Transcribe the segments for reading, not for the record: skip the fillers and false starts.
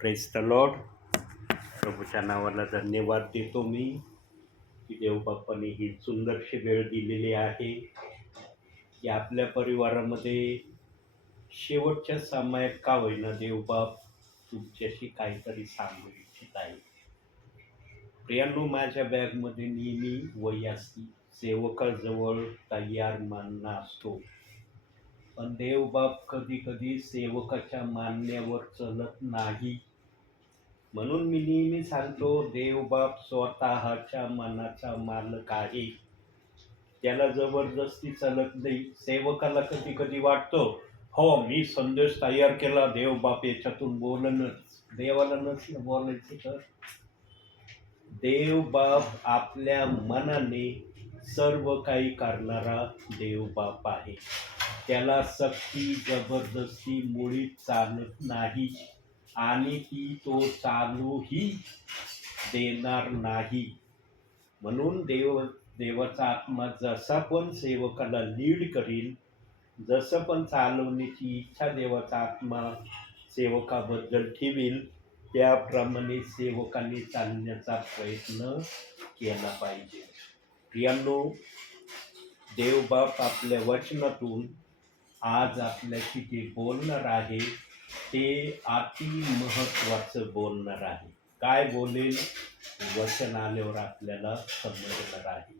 Praise the Lord. प्रभूच्या नावाला धन्यवाद देतो मी की देवबाप्पाने ही सुंदरशी वेळ दिलेली आहे की आपल्या परिवारामध्ये शेवटच्या समयात का होईना देवबाप तुमच्याशी काहीतरी सांगू इच्छित आहे. प्रियांनो, माझ्या बॅगमध्ये नेहमी वही असती, सेवकाजवळ तयार मानना असतो. पण देवबाप कधी कधी सेवकाच्या मानण्यावर चलत नाही. म्हणून मी नेहमी सांगतो, देवबाप स्वतःच्या मनाचा मालक आहे, त्याला जबरदस्ती चालत नाही. सेवकाला कधी कधी वाटतं, हो मी संदेश तयार केला, देवबाप याच्यातून बोलणच. देवाला नसलं बोलायचं तर देवबाप आपल्या मनाने सर्व काही करणारा देवबाप आहे. त्याला सक्ती जबरदस्ती मुळीच चालत नाही आणि ती तो चालूही देणार नाही. म्हणून देवाचा आत्मा जसा पण सेवकाला लीड करील, जसं पण चालवण्याची इच्छा देवाचा आत्मा सेवकाबद्दल ठेवील, त्याप्रमाणे सेवकाने चालण्याचा प्रयत्न केला पाहिजे. प्रियांनो, देवबाप आपल्या वचनातून आज आपल्याशी जे बोलणार आहे ते अति महत्त्वाचं बोलणार आहे. काय बोलेल वचन आल्यावर आपल्याला समजणार आहे.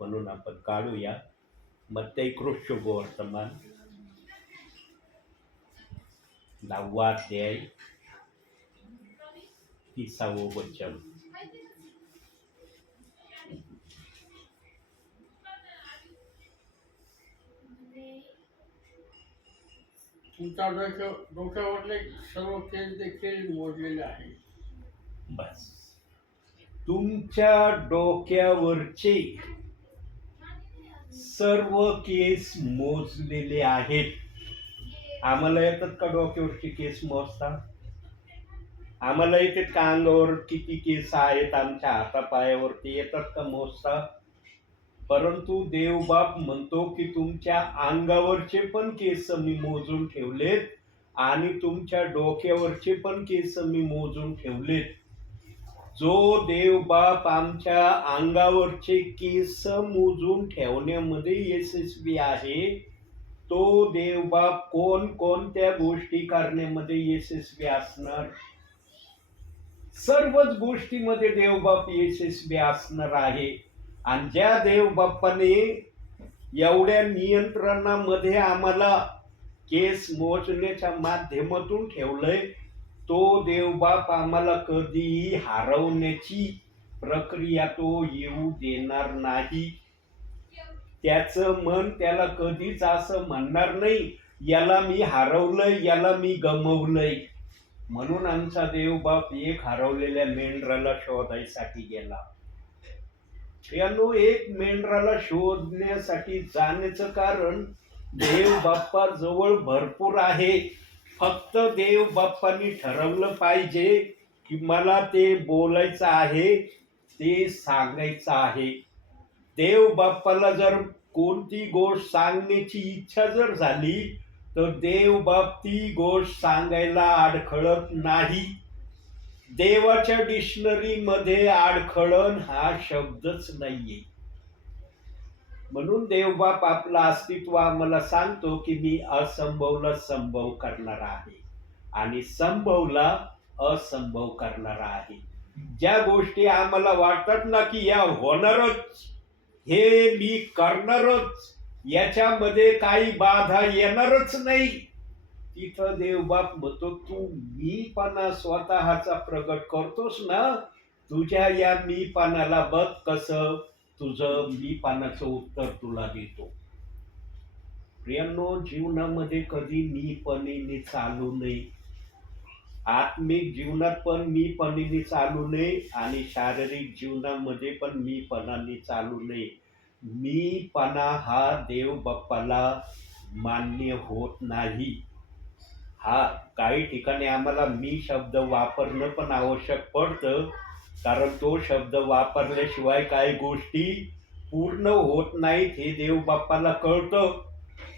म्हणून आपण काढूया मत्ती शुभवर्तमान 9वा अध्याय 30वं वचन. तुमच्या डोक्यावरले सर्व केस देखील मोडलेले आहे. बस, तुमच्या डोक्यावरचे सर्व केस मोजलेले आहेत. आम्हाला येतात का डोक्यावरचे केस मोजता? आम्हाला येतात का अंगावर किती केस आहेत आमच्या हातापायावरती येतात का मोजता? परंतु देवबाप म्हणतो की तुमच्या अंगावरचे पण केस मी मोजून ठेवलेत आणि तुमच्या डोक्यावरचे पण केस मी मोजून ठेवलेत. जो देवबाप आमच्या अंगावरचे केस मोजून ठेवण्यामध्ये यशस्वी आहे, तो देवबाप कोणत्या गोष्टी करण्यामध्ये यशस्वी असणार? सर्वच गोष्टीमध्ये देवबाप यशस्वी असणार आहे. आणि ज्या देवबाप्पाने एवढ्या नियंत्रणामध्ये आम्हाला केस मोजण्याच्या माध्यमातून ठेवलंय, तो देवबाप आम्हाला कधीही हरवण्याची प्रक्रिया तो येऊ देणार नाही. त्याचं मन त्याला कधीच असं म्हणणार नाही, याला मी हरवलंय, याला मी गमवलंय. म्हणून आमचा देवबाप एक हरवलेल्या मेंढराला शोधायसाठी गेला. यानो, एक मेंढराला शोधण्यासाठी जाण्याचं कारण देवबाप्पा जवळ भरपूर आहे. फक्त देवबाप्पांनी ठरवलं पाहिजे की मला ते बोलायचं आहे, ते सांगायचं आहे. देवबाप्पाला जर कोणती गोष्ट सांगण्याची इच्छा जर झाली तर देवबाप ती गोष्ट सांगायला अडखळत नाही. देवाच्या डिक्शनरीमध्ये अडखळण हा शब्दच नाहीये. म्हणून देवबाप आपलं अस्तित्व आम्हाला सांगतो की मी असंभवला संभव करणार आहे आणि संभवला असंभव करणार आहे. ज्या गोष्टी आम्हाला वाटतात ना की या होणारच, हे मी करणारच, याच्यामध्ये काही बाधा येणारच नाही, तिथं देवबाप म्हणतो तू मीपणा स्वतःचा प्रगट करतोस ना, तुझ्या या मीपणाला बघ कसं तुझं मीपणाचं उत्तर तुला देतो. प्रियांनो, जीवनामध्ये कधी मीपणीने चालू नये. आत्मिक जीवनात पण मीपणीने चालू नये आणि शारीरिक जीवनामध्ये पण मीपणाने चालू नये. मीपणा हा देवबाप्पाला मान्य होत नाही. हा, काही ठिकाणी आम्हाला मी शब्द वापरणं पण आवश्यक पडतं, कारण तो शब्द वापरल्याशिवाय काही गोष्टी पूर्ण होत नाहीत हे देवबाप्पाला कळतं.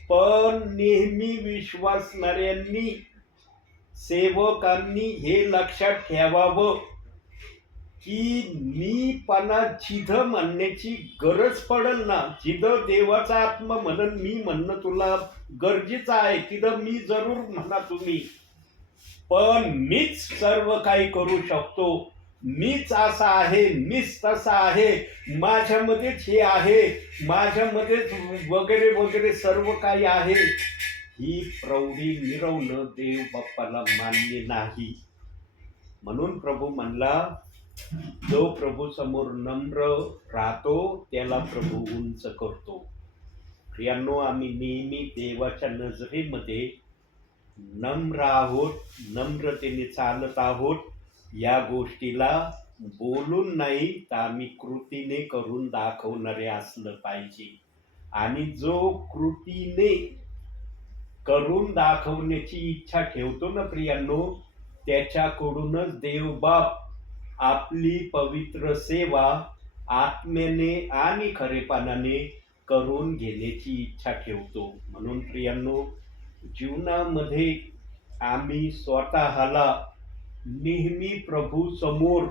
पण नेहमी विश्वासणाऱ्यांनी सेवकांनी हे लक्षात ठेवावं की मीपणा जिथं म्हणण्याची गरज पडेल ना, जिथं देवाचा आत्मा म्हणून मी म्हणणं तुला गरजेचं आहे, तिथं मी जरूर म्हणा तुम्ही, पण मीच सर्व काही करू शकतो, मीच असा आहे, मीच तसा आहे, माझ्यामध्येच हे आहे, माझ्यामध्येच वगैरे वगैरे सर्व काही आहे, ही प्रौढी मिरवणं देव बाप्पाला मान्य नाही. म्हणून प्रभू म्हणला, जो प्रभू समोर नम्र राहतो त्याला प्रभू उंच करतो. प्रियांनो, आम्ही नेहमी देवाच्या नजरेमध्ये नम्र आहोत, नम्रतेने चालत आहोत. या गोष्टीला बोलून नाही तर आम्ही कृतीने करून दाखवणारे असलं पाहिजे. आणि जो कृतीने करून दाखवण्याची इच्छा ठेवतो ना प्रियांनो, त्याच्याकडूनच देवबाप आपली पवित्र सेवा आत्म्याने आणि खरेपणाने करून घेण्याची इच्छा ठेवतो. म्हणून प्रियांनो, जीवनामध्ये आम्ही स्वतःला नेहमी प्रभू समोर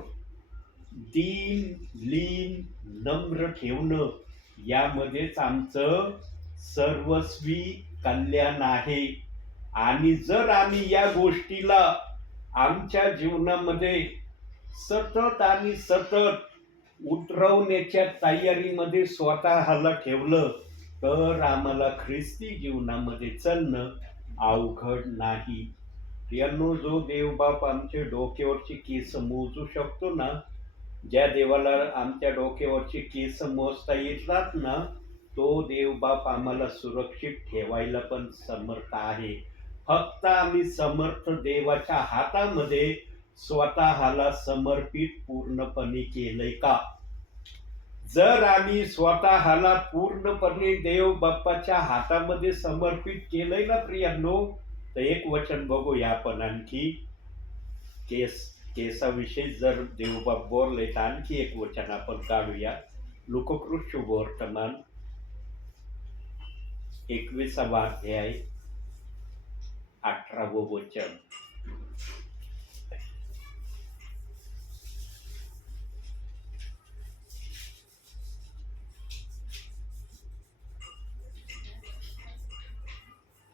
दीन लीन नम्र ठेवणं, यामध्येच आमचं सर्वस्वी कल्याण आहे. आणि जर आम्ही या गोष्टीला आमच्या जीवनामध्ये सतत आणि सतत उतरवण्याच्या तयारीमध्ये स्वतःला ठेवलं तर आम्हाला ख्रिस्ती जीवनामध्ये चालणं अवघड नाही. प्रियांनो, जो देवबाप आमच्या डोक्यावरची केस मोजू शकतो ना, ज्या देवाला आमच्या डोक्यावरची केस मोजता येतात ना, तो देवबाप आम्हाला सुरक्षित ठेवायला पण समर्थ आहे. फक्त आम्ही समर्थ देवाच्या हातामध्ये स्वतःला समर्पित पूर्णपणे केलंय का? जर आम्ही स्वतःला पूर्णपणे देव बाप्पाच्या हातामध्ये समर्पित केलंय ना प्रियांनो, तर एक वचन बघूया आपण आणखी. केसाविषयी जर देवबाप बोलले तर आणखी एक वचन आपण काढूया. लोककृत शुभवर्तमान 21वा अध्याय 18वं वचन.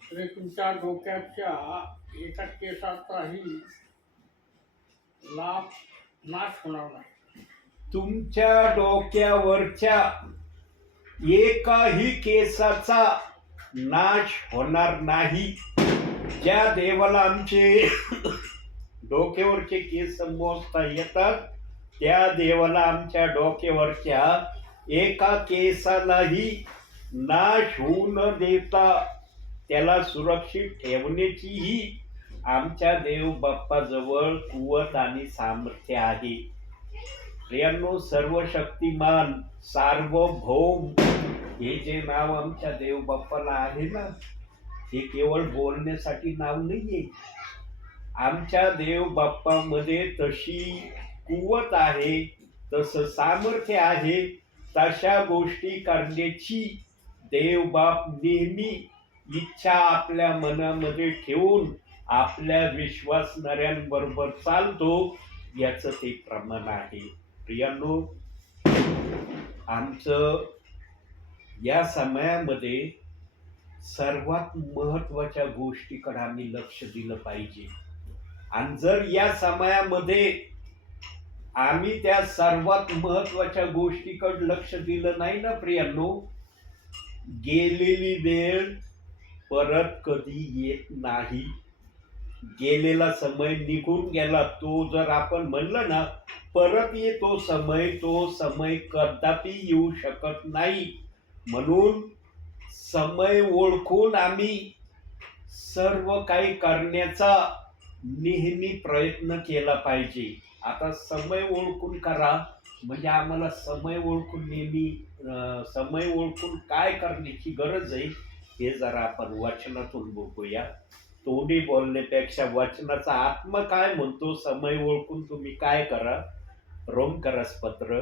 तरी तुमच्या डोक्याच्या एका केसाचाही लाभ नाश होणार नाही. तुमच्या डोक्यावरच्या एकाही केसाचा नाश होणार नाही. ज्या देवाला आमचे डोक्यावरचे केस मोजता येतात, त्या देवाला आमच्या डोक्यावरच्या एका केसालाही नाश होऊ न देता त्याला सुरक्षित ठेवण्याचीही आमच्या देव बाप्पाजवळ कुवत आणि सामर्थ्य आहे. प्रियांनो, सर्वशक्तिमान सार्वभौम हे जे नाव आमच्या देव बाप्पाला आहे ना, हे केवळ बोलण्यासाठी नाव नाहीये. आमच्या देव बाप्पामध्ये तशी कुवत आहे, तसं सामर्थ्य आहे, तशा गोष्टी करण्याची देवबाप नेहमी इच्छा आपल्या मनामध्ये ठेवून आपल्या विश्वासणाऱ्यांबरोबर चालतो, याचं ते प्रमाण आहे. प्रियांनो, आमचं या समयामध्ये सर्वात महत्वाच्या गोष्टीकडे आम्ही लक्ष दिलं पाहिजे. आणि जर या समयामध्ये आम्ही त्या सर्वात महत्वाच्या गोष्टीकडे लक्ष दिलं नाही ना प्रियांनो, गेलेली वेळ परत कधी येत नाही. गेलेला समय निघून गेला, तो जर आपण म्हणलं ना परत येतो समय, तो समय कदापि येऊ शकत नाही. म्हणून समय ओळखून आम्ही सर्व काही करण्याचा नेहमी प्रयत्न केला पाहिजे. आता समय ओळखून करा म्हणजे आम्हाला समय ओळखून नेहमी समय ओळखून काय करण्याची गरज आहे हे जरा आपण वचनातून बघूया. तोंडी बोलण्यापेक्षा वचनाचा आत्मा काय म्हणतो, समय ओळखून तुम्ही काय करा. रोमकरसपत्र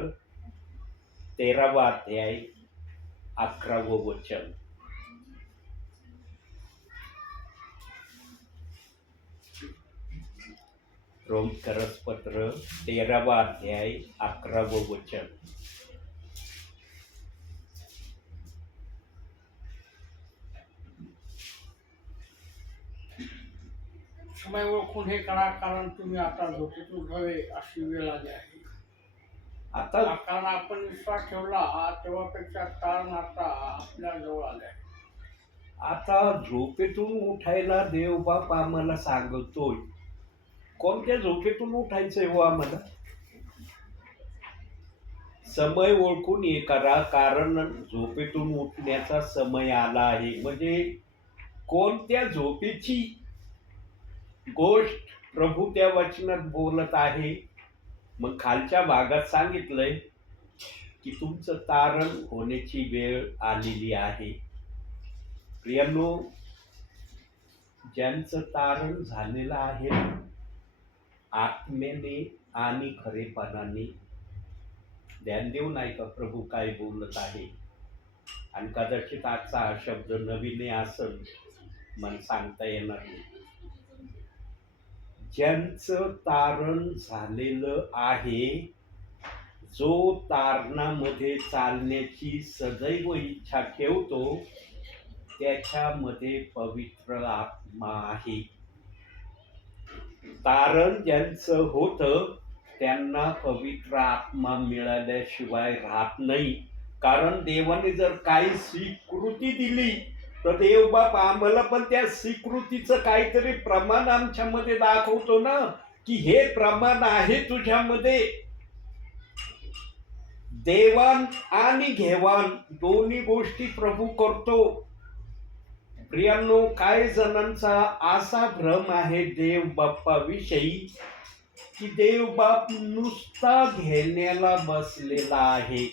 13वा अध्याय 11वं वचन. रोमकरसपत्र 13वा अध्याय 11वं वचन. समय ओळखून हे करा, कारण तुम्ही आता झोपेतून उठावे अशी वेळ आली आहे. आता कारण आपण विश्वास ठेवला तेव्हापेक्षा कारण आता आपल्या जवळ आले आहे. आता झोपेतून उठायला देवबाप आम्हाला सांगतोय. कोणत्या झोपेतून उठायचंय हो आम्हाला? समय ओळखून हे करा, कारण झोपेतून उठण्याचा समय आला आहे. म्हणजे कोणत्या झोपेची गोष्ट प्रभू त्या वचनात बोलत आहे? मग खालच्या भागात सांगितलंय की तुमचं तारण होण्याची वेळ आलेली आहे. प्रियांनो, ज्यांचं तारण झालेलं आहे आत्म्याने आणि खरेपणाने, ध्यान देऊ नाही का प्रभू काय बोलत आहे? आणि कदाचित आजचा हा शब्द नवीन असेल, मला सांगता येणार नाही. ज्यांचं तारण झालेलं आहे, जो तारणामध्ये चालण्याची सदैव इच्छा ठेवतो, त्याच्यामध्ये पवित्र आत्मा आहे. तारण ज्यांचं होतं त्यांना पवित्र आत्मा मिळाल्याशिवाय राहत नाही. कारण देवाने जर काही स्वीकृती दिली तर देवबाप आम्हाला पण त्या स्वीकृतीचं काहीतरी प्रमाण आमच्यामध्ये दाखवतो ना, की हे प्रमाण आहे तुझ्यामध्ये. देवाण आणि घेवाण दोन्ही गोष्टी प्रभू करतो. प्रियांनो, काही जणांचा असा भ्रम आहे देव बाप्पाविषयी की देव बाप नुसता घेण्याला बसलेला आहे,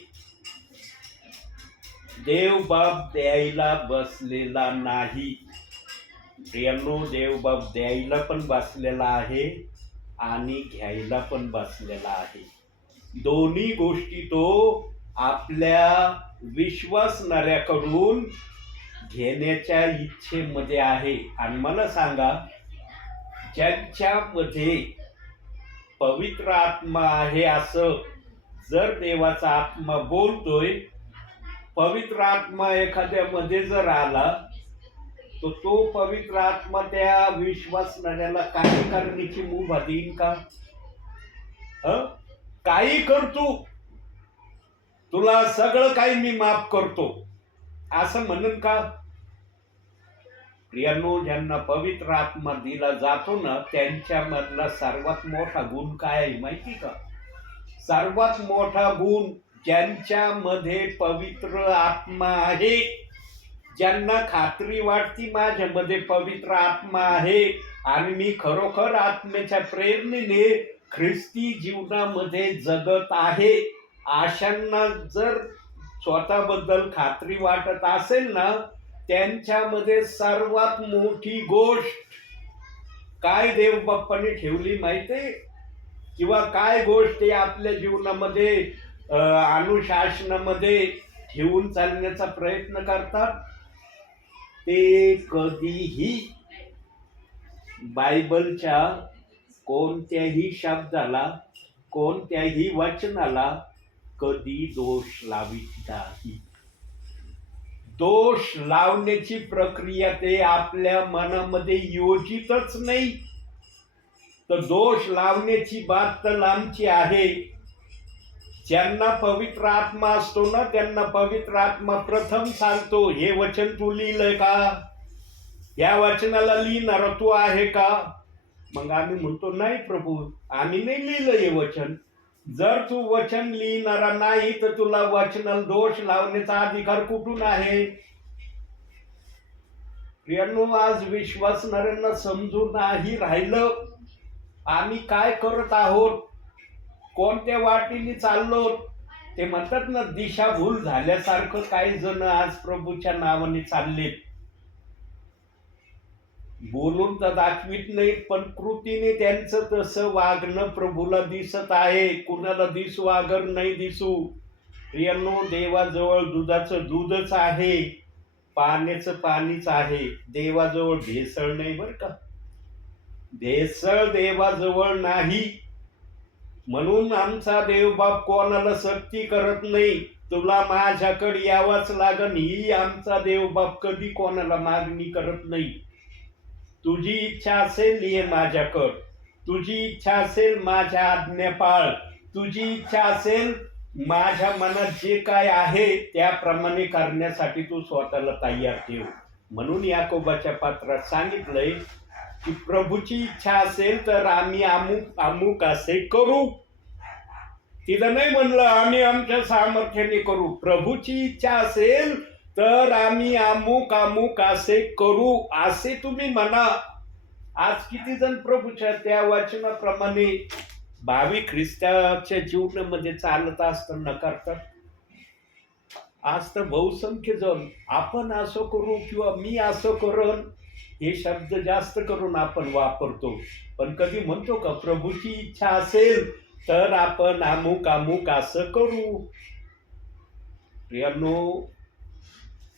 देव बाप द्यायला बसलेला नाही. प्रियांनो, देव बाप द्यायला पण बसलेला आहे आणि घ्यायला पण बसलेला आहे. दोन्ही गोष्टी तो आपल्या विश्वासणाऱ्याकडून घेण्याच्या इच्छेमध्ये आहे. आणि मला सांगा, ज्यांच्यामध्ये पवित्र आत्मा आहे असं जर देवाचा आत्मा बोलतोय, पवित्र आत्मा एखाद्यामध्ये जर आला तर तो पवित्र आत्मा त्या विश्वासणाऱ्याला काही करण्याची मुभा देईन का? काही करतो, तुला सगळं काही मी माफ करतो असं म्हणून का? प्रियांनो, ज्यांना पवित्र आत्मा दिला जातो ना, त्यांच्यामधला सर्वात मोठा गुण काय आहे माहिती का? सर्वात मोठा गुण, ज्यांच्यामध्ये पवित्र आत्मा आहे, ज्यांना खात्री वाटती माझ्यामध्ये पवित्र आत्मा आहे आणि मी खरोखर आत्म्याच्या प्रेरणेने ख्रिस्ती जीवनामध्ये जगत आहे, अशांना जर स्वतःबद्दल खात्री वाटत असेल ना, त्यांच्यामध्ये सर्वात मोठी गोष्ट काय देव बाप्पाने ठेवली माहितीये? किंवा काय गोष्ट आपल्या जीवनामध्ये अनुशासनामध्ये ठेवून चालण्याचा प्रयत्न करतात? ते कधीही बायबलच्या कोणत्याही शब्दाला, कोणत्याही वचनाला कधी दोष लावित नाही. दोष लावण्याची प्रक्रिया ते आपल्या मनामध्ये योजितच नाही. तर दोष लावण्याची बात तर लांबची आहे. ज्यांना पवित्र आत्मा असतो ना, त्यांना पवित्र आत्मा प्रथम सांगतो, हे वचन तू लिहिलंय का? या वचनाला लिहिणारा तू आहे का? मग आम्ही म्हणतो, नाही प्रभू, आम्ही नाही लिहिलं हे वचन. जर तू वचन लिहिणारा नाही तर तुला वचनाला दोष लावण्याचा अधिकार कुठून आहे? प्रियांनो, आज विश्वासणाऱ्यांना समजून नाही राहिलं आम्ही काय करत आहोत, कोणत्या वाटेने चाललो. ते म्हणतात ना, दिशाभूल झाल्यासारखं काही जण आज प्रभूच्या नावाने चाललेत. बोलून तर दाखवित नाहीत, पण कृतीने त्यांचं तसं वागणं प्रभूला दिसत आहे. कुणाला दिसू अगर नाही दिसू, प्रियांनो, देवाजवळ दुधाचं दूधच आहे, पाण्याचं पाणीच आहे. देवाजवळ भेसळ नाही बरं का. भेसळ देवाजवळ नाही. म्हणून आमचा देवबाप कोणाला सक्ती करत नाही. तुला माझ्याकडे यावंच लागन, ही आमचा देवबाप कधी कोणाला मागणी करत नाही. तुझी इच्छा असेल ये माझ्याकडं, तुझी इच्छा असेल माझ्या आज्ञा पाळ, तुझी इच्छा असेल माझ्या मनात जे काय आहे त्याप्रमाणे करण्यासाठी तू स्वतःला तयार ठेव. म्हणून याकोबाच्या पत्रात सांगितलंय की प्रभूची इच्छा असेल तर आम्ही अमुक अमुक असे करू. तिथं नाही म्हणलं आम्ही आमच्या सामर्थ्याने करू. प्रभूची इच्छा असेल तर आम्ही अमुक अमुक असे करू असे तुम्ही म्हणा. आज किती जण प्रभूच्या त्या वचनाप्रमाणे भावी ख्रिस्ताच्या जीवनामध्ये चालत असताना करतात. आज तर बहुसंख्य जण आपण असं करू किंवा मी असं करण हे शब्द जास्त करून आपण वापरतो. पण कधी म्हणतो का प्रभूची इच्छा असेल तर आपण अमुक अमुक असं करू. प्रियांनो,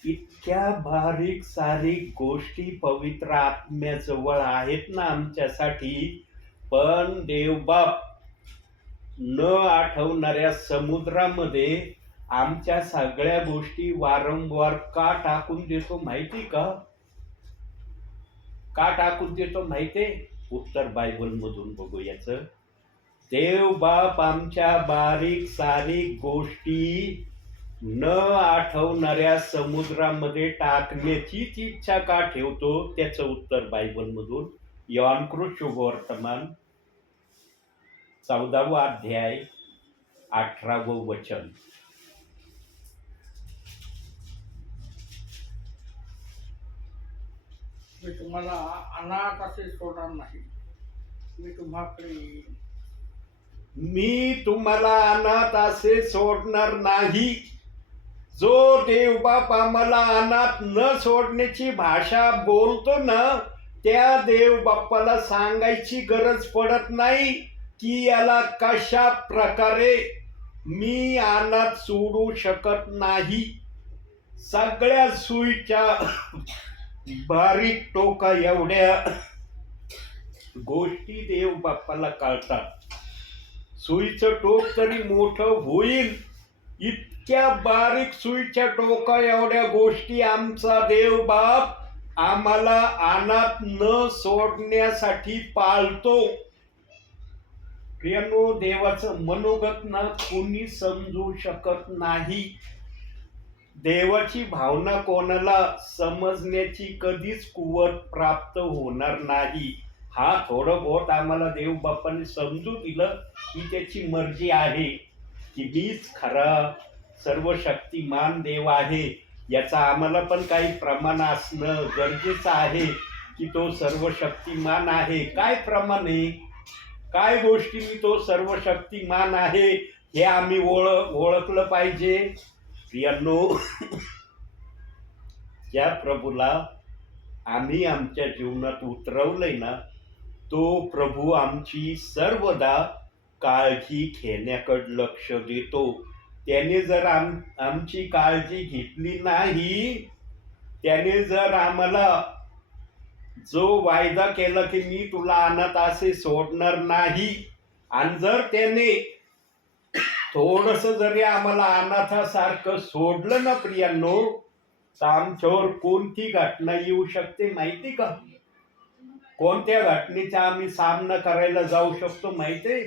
इतक्या बारीक सारीक गोष्टी पवित्र आत्म्याजवळ आहेत ना आमच्यासाठी. पण देवबाप न आठवणाऱ्या समुद्रामध्ये आमच्या सगळ्या गोष्टी वारंवार का टाकून देतो माहिती का? का टाकून देतो माहितीये? उत्तर बायबल मधून बघू याचं. देवबाप आमच्या बारीक सारीक गोष्टी न आठवणाऱ्या समुद्रामध्ये टाकण्याचीच इच्छा का ठेवतो त्याचं उत्तर बायबल मधून. योहानकृत शुभवर्तमान 14वा अध्याय 18वं वचन. मी तुम्हाला अनाथ असे सोडणार नाही, मी तुम्हाकडे येईन. मी तुम्हाला अनाथ असे सोडणार नाही. जो देवबाप आम्हाला अनाथ न सोडण्याची भाषा बोलतो ना, त्या देवबापाला सांगायची गरज पडत नाही की याला कशा प्रकारे मी अनाथ सोडू शकत नाही. सगळ्या सुईच्या बारीक टोका एवढ्या गोष्टी देवबापाला कळतात. सुईचं टोक तरी मोठं होईल इतक्या बारीक सुईच्या टोका एवढ्या गोष्टी आमचा देवबाप आम्हाला अनाथ न सोडण्यासाठी पाळतो. प्रियांनो, देवाचं मनोगत ना कोणी समजू शकत नाही. देवाची भावना कोणाला समजण्याची कधीच कुवत प्राप्त होणार नाही. हा थोडं बहुत आम्हाला देवबापाने समजू दिलं की त्याची मर्जी आहे की मीच खरा सर्वशक्तिमान देव आहे. याचा आम्हाला पण काही प्रमाण असणं गरजेचं आहे की तो सर्वशक्तिमान आहे. काय प्रमाण आहे, काय गोष्टींनी तो सर्वशक्तिमान आहे हे आम्ही ओळखलं पाहिजे. प्रियांनो, ज्या प्रभूला आम्ही आमच्या जीवनात उतरवलंय ना, तो प्रभू आमची सर्वदा काळजी घेण्याकडे लक्ष देतो. त्याने जर आमची काळजी घेतली नाही, त्याने जर आम्हाला जो वायदा केला की मी तुला अनाथ असे सोडणार नाही, आणि जर त्याने थोडस जरी आम्हाला अनाथासारखं सोडलं ना प्रियांनो, तर आमच्यावर कोणती घटना येऊ शकते माहिती का? कोणत्या घटनेचा आम्ही सामना करायला जाऊ शकतो माहितीये?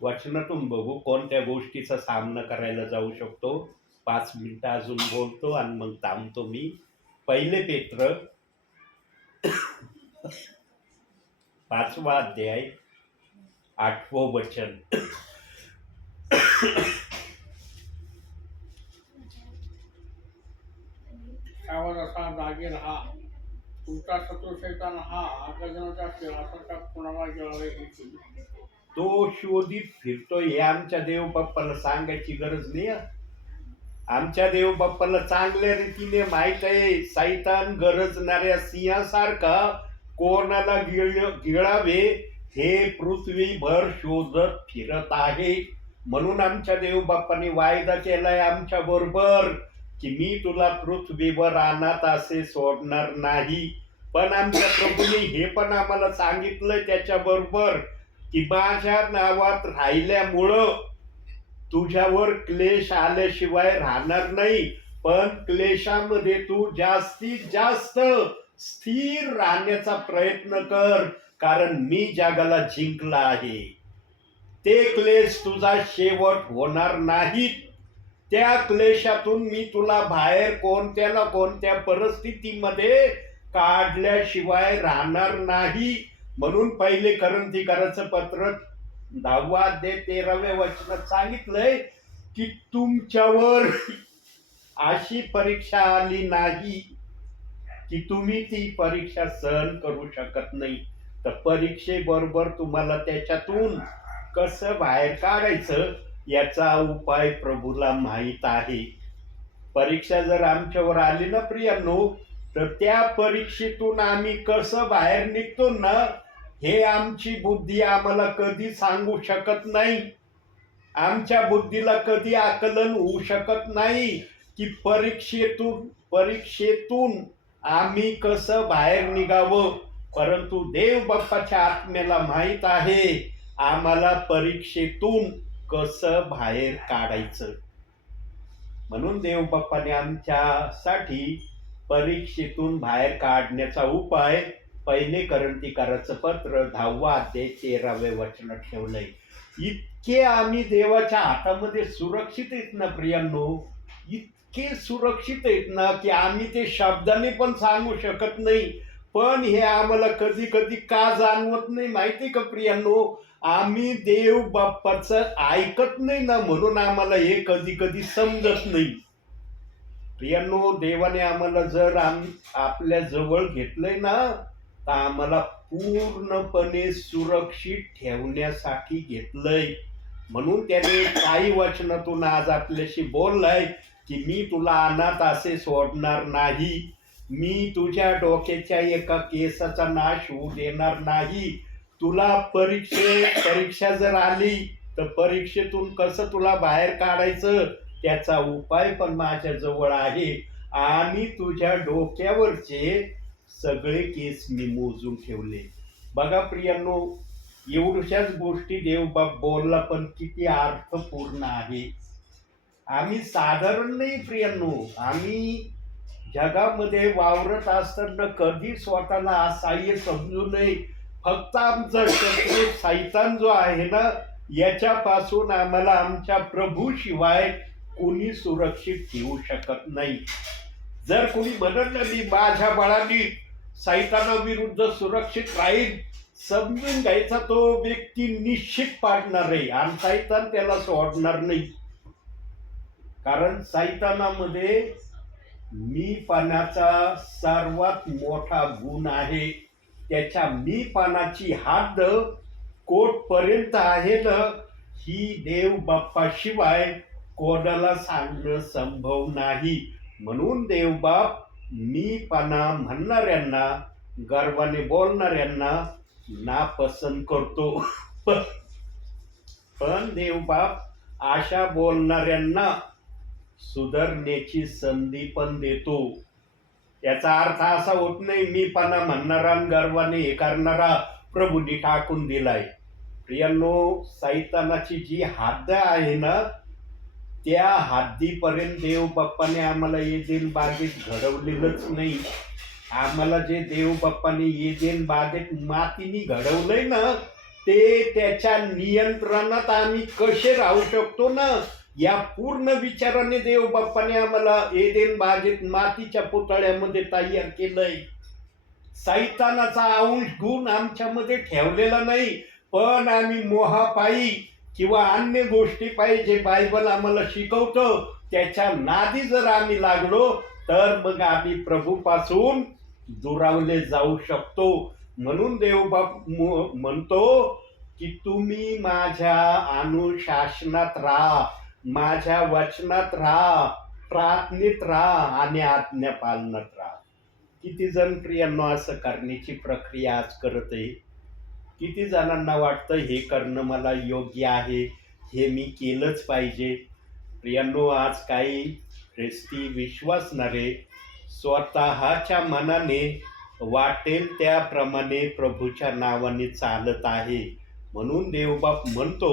वचनातून बघू कोणत्या गोष्टीचा सामना करायला जाऊ शकतो. 5 मिनिटं अजून बोलतो आणि मग थांबतो मी. 1 पेत्र 5वा अध्याय 8वं वचन. त्यावर असा जागे राहा, तुमचा शत्रू शैतान हा गजनाच्या शेळासारखा कुणाला गिळावे हे तुम्ही. तो शोधित फिरतो हे आमच्या देवबाप्पाला सांगायची गरज नाही. आमच्या देवबाप्पाला चांगल्या रीतीने माहित आहे सैतान गरजणाऱ्या सिंहासारखा कोणाला गिळावे हे पृथ्वीभर शोधत फिरत आहे. म्हणून आमच्या देवबाप्पाने वायदा केलाय आमच्या बरोबर की मी तुला पृथ्वीवर अनाथ असे सोडणार नाही. पण आमच्या प्रभूने हे पण आम्हाला सांगितलंय त्याच्याबरोबर की माझ्या नावात राहिल्यामुळं तुझ्यावर क्लेश आल्याशिवाय राहणार नाही, पण क्लेशामध्ये तू जास्तीत जास्त स्थिर राहण्याचा प्रयत्न कर, कारण मी जगाला जिंकला आहे. ते क्लेश तुझा शेवट होणार नाहीत. त्या क्लेशातून मी तुला बाहेर कोणत्या ना कोणत्या परिस्थितीमध्ये काढल्याशिवाय राहणार नाही. म्हणून पहिले करंथीकराचं पत्र 10 अध्याय 13व्या वचनात सांगितलंय की तुमच्यावर अशी परीक्षा आली नाही की तुम्ही ती परीक्षा सहन करू शकत नाही, तर परीक्षेबरोबर तुम्हाला त्याच्यातून कसं बाहेर काढायचं याचा उपाय प्रभूला माहीत आहे. परीक्षा जर आमच्यावर आली ना प्रियांनो, तर त्या परीक्षेतून आम्ही कसं बाहेर निघतो ना, हे आमची बुद्धी आम्हाला कधी सांगू शकत नाही. आमच्या बुद्धीला कधी आकलन होऊ शकत नाही की परीक्षेतून आम्ही कसं बाहेर निघावं. परंतु देव बाप्पाच्या आत्म्याला माहीत आहे आम्हाला परीक्षेतून कसं बाहेर काढायचं. म्हणून देव बाप्पाने आमच्यासाठी परीक्षेतून बाहेर काढण्याचा उपाय पहिले करंथीकराचं पत्र 10 अध्याय 13व्या वचनात ठेवलंय. इतके आम्ही देवाच्या हातामध्ये सुरक्षित आहेत ना प्रियांनो, इतके सुरक्षित आहेत ना की आम्ही ते शब्दाने पण सांगू शकत नाही. पण हे आम्हाला कधी कधी का जाणवत नाही माहिती का प्रियांनो, आम्ही देव बाप्पाचं ऐकत नाही ना, म्हणून आम्हाला हे कधी कधी समजत नाही. प्रियांनो, देवाने आम्हाला जर आपल्या जवळ घेतलंय ना, तर आम्हाला पूर्णपणे सुरक्षित ठेवण्यासाठी घेतलंय. म्हणून त्याने काही वचनातून आज आपल्याशी बोललाय की मी तुला अनाथ असे सोडणार नाही, मी तुझ्या डोक्याच्या एका केसाचा नाश होऊ देणार नाही. तुला परीक्षा जर आली तर परीक्षेतून कसं तुला बाहेर काढायचं त्याचा उपाय पण माझ्या जवळ आहे, आणि तुझ्या डोक्यावरचे सगळे केस मी मोजून ठेवले. बघा प्रियांनो, एवढ्याच गोष्टी देवबाप बोलला पण किती अर्थपूर्ण आहे. आम्ही साधारण नाही प्रियांनो, आम्ही जगामध्ये वावरत असताना कधी स्वतःला असहाय्य समजू नये. फक्त आमचा शत्रू सैतान जो आहे ना, याच्यापासून आम्हाला आमच्या प्रभू शिवाय कोणी सुरक्षित ठेवू शकत नाही. जर कोणी म्हणत नाही माझ्या बळाने सैतानाविरुद्ध सुरक्षित राहील, समजून घ्यायचा तो व्यक्ती निश्चित पाडणार आहे आणि सैतान त्याला सोडणार नाही. कारण सैतानामध्ये मीपणाचा सर्वात मोठा गुण आहे. त्याच्या मीपणाची हद्द कोटपर्यंत आहे ना, ही देव बाप्पाशिवाय कोणाला सांगणं संभव नाही. म्हणून देवबाप मीपणा म्हणणाऱ्यांना, गर्वाने बोलणाऱ्यांना नापसंत करतो. पण देवबाप अशा बोलणाऱ्यांना सुधारण्याची संधी पण देतो. याचा अर्थ असा होत नाही मीपणा म्हणणारा आणि गर्वाने हे करणारा प्रभूंनी टाकून दिलाय. प्रियांनो, सैतानाची जी हद्द आहे ना, त्या हद्दीपर्यंत देव बाप्पाने आम्हाला एदेन बागेत घडवलेलंच नाही. आम्हाला जे देव बाप्पाने एदेन बागेत मातीने घडवलंय ना, ते त्याच्या नियंत्रणात आम्ही कसे राहू शकतो ना, या पूर्ण विचाराने देव बाप्पाने आम्हाला एदेन बागेत मातीच्या पुतळ्यामध्ये तयार केलंय. सैतानाचा अंश गुण आमच्यामध्ये ठेवलेला नाही, पण आम्ही मोहापायी किंवा अन्य गोष्टी पायी जे बायबल आम्हाला शिकवतो त्याच्या नादी जर आम्ही लागलो तर मग आम्ही प्रभूपासून दुरावले जाऊ शकतो. म्हणून देवबाप म्हणतो की तुम्ही माझ्या अनुशासनात राहा, माझ्या वचनात राहा, प्रार्थनेत राहा आणि आज्ञा पालनात राहा. किती जण प्रियांनो असं करण्याची प्रक्रिया आज करत आहे. किती जणांना वाटतं हे करणं मला योग्य आहे, हे मी केलंच पाहिजे. प्रियांनो, आज काही ख्रिस्ती विश्वासणारे स्वतःच्या मनाने वाटेल त्याप्रमाणे प्रभूच्या नावाने चालत आहे. म्हणून देवबाप म्हणतो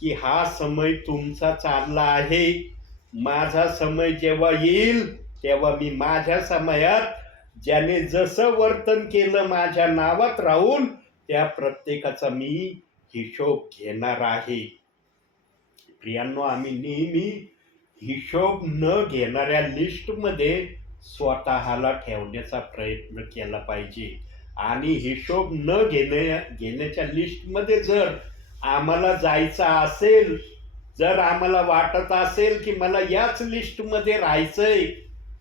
की हा समय तुमचा चालला आहे. माझा समय जेव्हा येईल तेव्हा मी माझ्या समयात ज्याने जसं वर्तन केलं माझ्या नावात राहून त्या प्रत्येकाचा मी हिशोब घेणार आहे. प्रियांनो, आम्ही नेहमी हिशोब न घेणाऱ्या लिस्टमध्ये स्वतःला ठेवण्याचा प्रयत्न केला पाहिजे. आणि हिशोब न घेण्याच्या लिस्टमध्ये जर आम्हाला जायचं असेल, जर आम्हाला वाटत असेल की मला याच लिस्टमध्ये राहायचंय,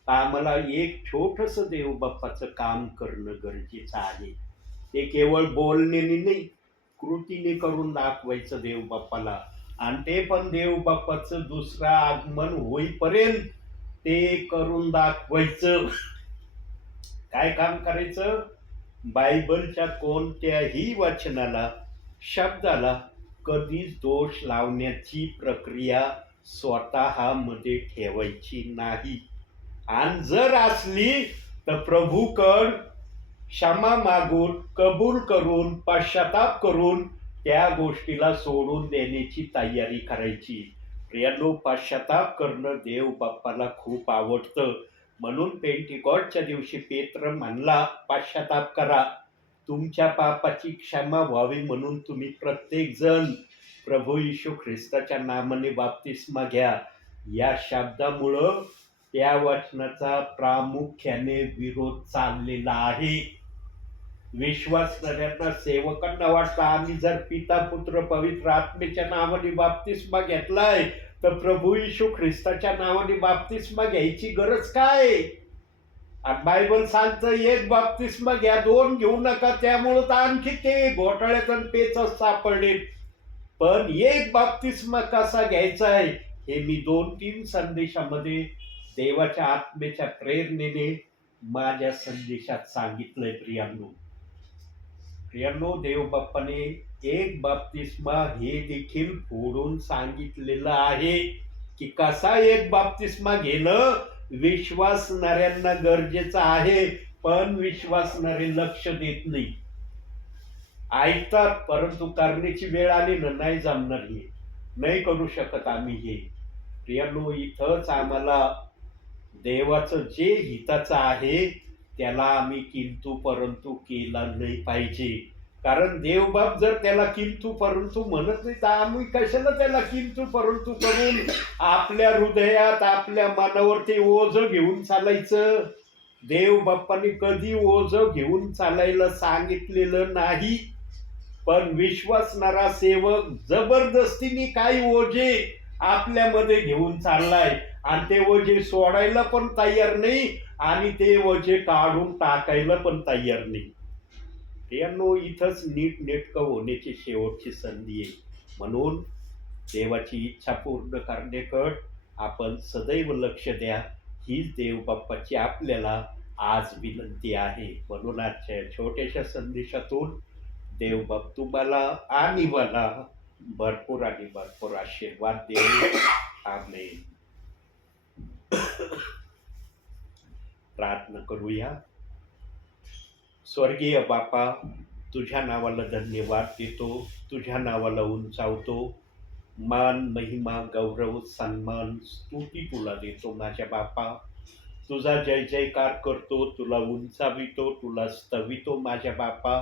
तर आम्हाला एक छोटंसं देवबाप्पाचं काम करणं गरजेचं आहे. ते केवळ बोलण्याने नाही, कृतीने करून दाखवायचं देवबाप्पाला. आणि ते पण देवबाप्पाचं दुसरं आगमन होईपर्यंत ते करून दाखवायचं. काय काम करायचं? बायबलच्या कोणत्याही वचनाला, शब्दाला कधीच दोष लावण्याची प्रक्रिया स्वतःमध्ये ठेवायची नाही. आणि जर असली तर प्रभूकडं क्षमा मागून, कबूल करून, पश्चाताप करून त्या गोष्टीला सोडून देण्याची तयारी करायची. प्रियांनो, पश्चाताप करणं देव बाप्पाला खूप आवडतं. म्हणून पेंटिकॉस्टच्या दिवशी पेत्र म्हणला, पश्चाताप करा, तुमच्या पापाची क्षमा व्हावी म्हणून तुम्ही प्रत्येक जण प्रभू येशू ख्रिस्ताच्या नामाने बाप्तिस्मा घ्या. या शब्दामुळं त्या वचनाचा प्रामुख्याने विरोध चाललेला आहे. विश्वासणाऱ्यांना, सेवकांना वाटतं आम्ही जर पिता पुत्र पवित्र आत्मेच्या नावाने बाप्तिस्मा घेतलाय तर प्रभू येशू ख्रिस्ताच्या नावाने बाप्तिस्मा घ्यायची गरज काय? बायबल सांगतं एक बाप्तिस्मा घ्या, 2 घेऊ नका. त्यामुळं तर आणखी ते घोटाळ्यात आणि पेचच सापडले. पण एक बाप्तिस्मा कसा घ्यायचा आहे हे मी 2-3 संदेशामध्ये देवाच्या आत्मेच्या प्रेरणेने माझ्या संदेशात सांगितलंय. प्रियांनो, देवबाप्पाने एक बाप्तिस्मा हे देखील फोडून सांगितलेलं आहे की कसा एक बाप्तिस्मा घेणं विश्वासणाऱ्यांना गरजेचं आहे. पण विश्वासणारे लक्ष देत नाही, ऐकतात परंतु करण्याची वेळ आली ना नाही जमणार, हे नाही करू शकत आम्ही हे. प्रियांनो, इथंच आम्हाला देवाचं जे हिताचं आहे त्याला आम्ही किंतु परंतु केला नाही पाहिजे. कारण देवबाप जर त्याला किंतु परंतु म्हणत नाही तर आम्ही कशाला त्याला किंतु परंतु करून आपल्या हृदयात, आपल्या मनावर ते ओझं घेऊन चालायचं? देवबाप्पाने कधी ओझं घेऊन चालायला सांगितलेलं नाही. पण विश्वासणारा सेवक जबरदस्तीने काही ओझे आपल्यामध्ये घेऊन चाललाय आणि ते ओझे सोडायला पण तयार नाही आणि ते ओझे काढून टाकायला पण तयार नाही. प्रियांनो, इथंच नीटनेटकं होण्याची शेवटची संधी आहे. म्हणून देवाची इच्छा पूर्ण करण्याकडे आपण सदैव लक्ष द्या, हीच देवबाप्पाची आपल्याला आज विनंती आहे. म्हणून आजच्या छोट्याशा संदेशातून देवबाप तुम्हाला आणि मला भरपूर आणि भरपूर आशीर्वाद देऊ. आमेन. प्रार्थना करूया. स्वर्गीय बापा, तुझ्या नावाला धन्यवाद देतो, तुझ्या नावाला उंचावतो. मान, महिमा, गौरव, सन्मान, स्तुती तुला देतो माझ्या बापा. तुझा जय जयकार करतो, तुला उंचावितो, तुला स्तवितो माझ्या बापा.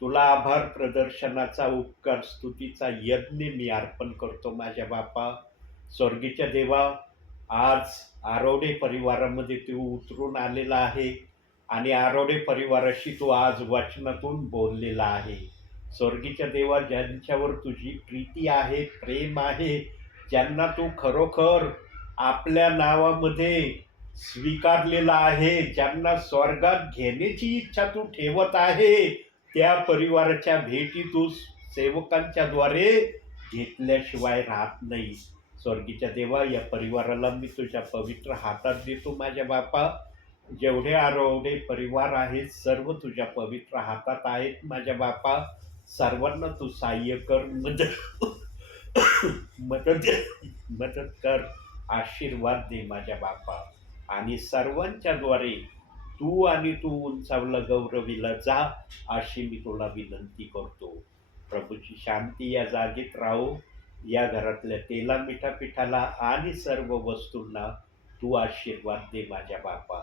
तुला आभार प्रदर्शनाचा, उपकार स्तुतीचा यज्ञ मी अर्पण करतो माझ्या बापा. स्वर्गीच्या देवा, आज आरोडे परिवारामध्ये तू उतरून आलेला आहे आणि आरोडे परिवाराशी तू आज वचनातून बोललेला आहे. स्वर्गीच्या देवा, ज्यांच्यावर तुझी प्रीती आहे, प्रेम आहे, ज्यांना तू खरोखर आपल्या नावामध्ये स्वीकारलेलं आहे, ज्यांना स्वर्गात घेण्याची इच्छा तू ठेवत आहे, त्या परिवाराच्या भेटी तू सेवकांच्या द्वारे घेतल्याशिवाय राहत नाही. स्वर्गीच्या देवा, या परिवाराला मी तुझ्या पवित्र हातात देतो माझ्या बापा. जेवढे आरोडे परिवार आहेत सर्व तुझ्या पवित्र हातात आहेत माझ्या बापा. सर्वांना तू सहाय्य कर, मदत कर, आशीर्वाद दे माझ्या बापा. आणि सर्वांच्या द्वारे तू आणि तू उंचावला गौरवीला जा, अशी मी तुला विनंती करतो. प्रभूची शांती या जागेत राहो. या घरातल्या तेला मिठापिठाला आणि सर्व वस्तूंना तू आशीर्वाद दे माझ्या बापा.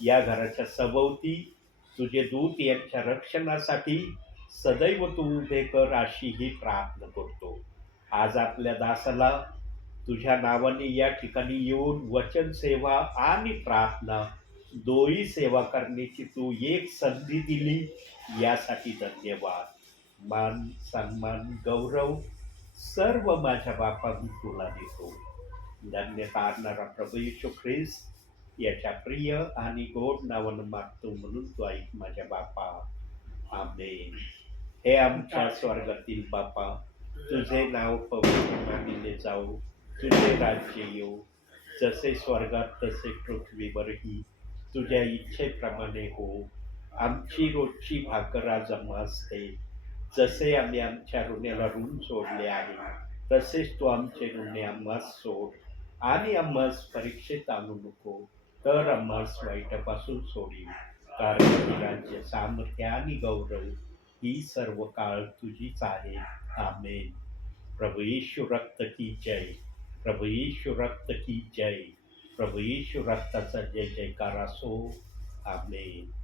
या घराच्या सभोवती तुझे दूत यांच्या रक्षणासाठी सदैव तू उभे कर, अशी ही प्रार्थना करतो. आज आपल्या दासाला तुझ्या नावाने या ठिकाणी येऊन वचन सेवा आणि प्रार्थना दोही सेवा करण्याची तू एक संधी दिली, यासाठी धन्यवाद. मान सन्मान गौरव सर्व माझ्या बापा मी तुला देतो. धन्य तारणारा प्रभू येशू ख्रिस्त याच्या प्रिय आणि गोड नावानं मागतो, म्हणून तू ऐक माझ्या बापा. आमेन. हे आमच्या स्वर्गातील बापा, तुझे नाव पवित्र मानले जाऊ, तुझे राज्य येऊ, जसे स्वर्गात तसे पृथ्वीवरही तुझ्या इच्छेप्रमाणे हो. आमची रोजची भाकर आज आम्हास दे, जसे आम्ही आमच्या ऋण्याला ऋण सोडले आहे, तसेच तू आमचे ऋणे आम्हास सोड, आणि आम्हास परीक्षेत आणू नको, तर आम्हास वाईटापासून सोडी. कारण राज्य, सामर्थ्य आणि गौरव ही सर्व काळ तुझीच आहे. आमेन. प्रभू यीशु रक्त की जय. प्रभू यीशु रक्त की जय. प्रभू यीशु रक्ताचा जय जयकार असो. आमेन.